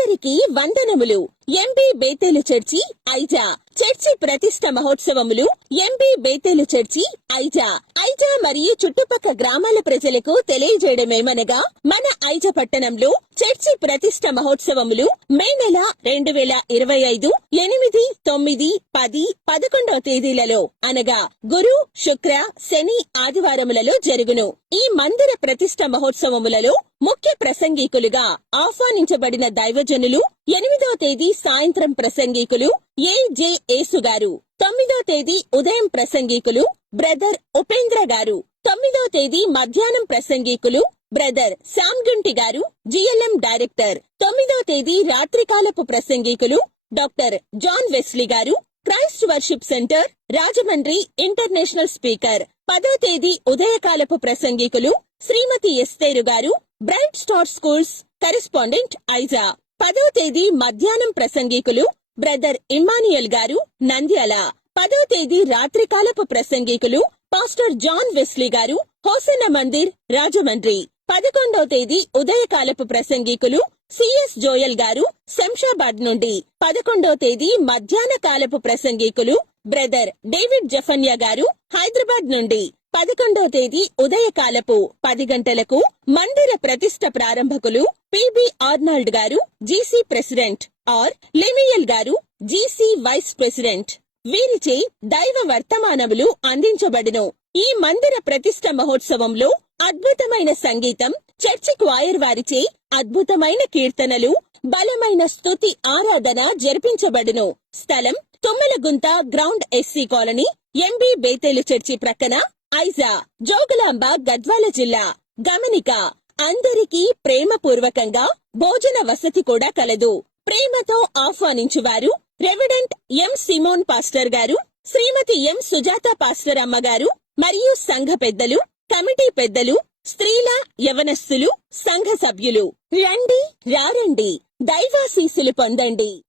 అందరికీ వందనములు. ఎంబీ బేతేలు church Aiza church ప్రతిష్ట మహోత్సవములు ఎంబీ బేతేలు చర్చి ఐజా మరియు చుట్టుపక్క గ్రామాల ప్రజలకు తెలియజేయడమేమనగా మన ఐజా పట్టణంలో చర్చి ప్రతిష్ట మహోత్సవములు మే నెల 2025 8, 9, 10, 11వ తేదీలలో అనగా గురు, శుక్ర, శని, ఆదివారములలో జరుగును. ఈ మందిర ప్రతిష్ట మహోత్సవములలో ముఖ్య ప్రసంగికులుగా ఆహ్వానించబడిన దైవజనులు 8వ తేదీ సాయంత్రం ప్రసంగికులు ఏ.జె. యేసు గారు, 9వ తేదీ ఉదయం ప్రసంగికులు బ్రదర్ ఉపేంద్ర గారు, 9వ తేదీ మధ్యాహ్నం ప్రసంగికులు బ్రదర్ శామ్గుంటి గారు జిఎల్ఎం డైరెక్టర్, 9వ తేదీ రాత్రికాలపు ప్రసంగికులు డాక్టర్ జాన్ వెస్లీ గారు Christ worship centre Rajahmundry international speaker, 10వ తేదీ ఉదయకాలపు ప్రసంగికులు శ్రీమతి ఎస్తేరు గారు bright star schools correspondent Aiza, 10వ తేదీ మధ్యాహ్నం ప్రసంగికులు బ్రదర్ ఇమ్మానియల్ గారు నంద్యాల, 10వ తేదీ రాత్రికాలపు ప్రసంగికులు పాస్టర్ జాన్ వెస్లీ గారు హోసన్న మందిర్ రాజమండ్రి, 11వ తేదీ ఉదయకాలపు ప్రసంగికులు సిఎస్ జోయల్ గారు శంషాబాద్ నుండి, 11వ తేదీ మధ్యాహ్న కాలపు ప్రసంగికులు బ్రదర్ డేవిడ్ జఫన్యా గారు హైదరాబాద్ నుండి, 11వ తేదీ ఉదయకాలపు 10 గంటలకు మందిర ప్రతిష్ట ప్రారంభకులు పిబి ఆర్నాల్డ్ గారు జీసీ ప్రెసిడెంట్ ఆర్ లెమియల్ గారు జీసీ వైస్ ప్రెసిడెంట్. వీరిచే దైవ వర్తమానములు అందించబడును. ఈ మందిర ప్రతిష్ట మహోత్సవంలో అద్భుతమైన సంగీతం, చర్చి క్వాయర్ వారిచే అద్భుతమైన కీర్తనలు, బలమైన స్తుతి ఆరాధన జరిపించబడును. స్థలం తుమ్మలగుంత గ్రౌండ్ ఎస్సీ కాలనీ, ఎంబీ బేతేలు చర్చి ప్రక్కన, ఐజా, జోగులాంబ, గద్వాల జిల్లా. గమనిక: అందరికీ ప్రేమపూర్వకంగా భోజన వసతి కూడా కలదు. ప్రేమతో ఆహ్వానించువారు రెవరెంట్ ఎం సిమోన్ పాస్టర్ గారు, శ్రీమతి ఎం సుజాత పాస్టర్ అమ్మగారు మరియు సంఘ పెద్దలు, కమిటీ పెద్దలు, స్త్రీల, యవనస్తులు, సంఘ సభ్యులు. రండి, రారండి, దైవాశీస్సులు పొందండి.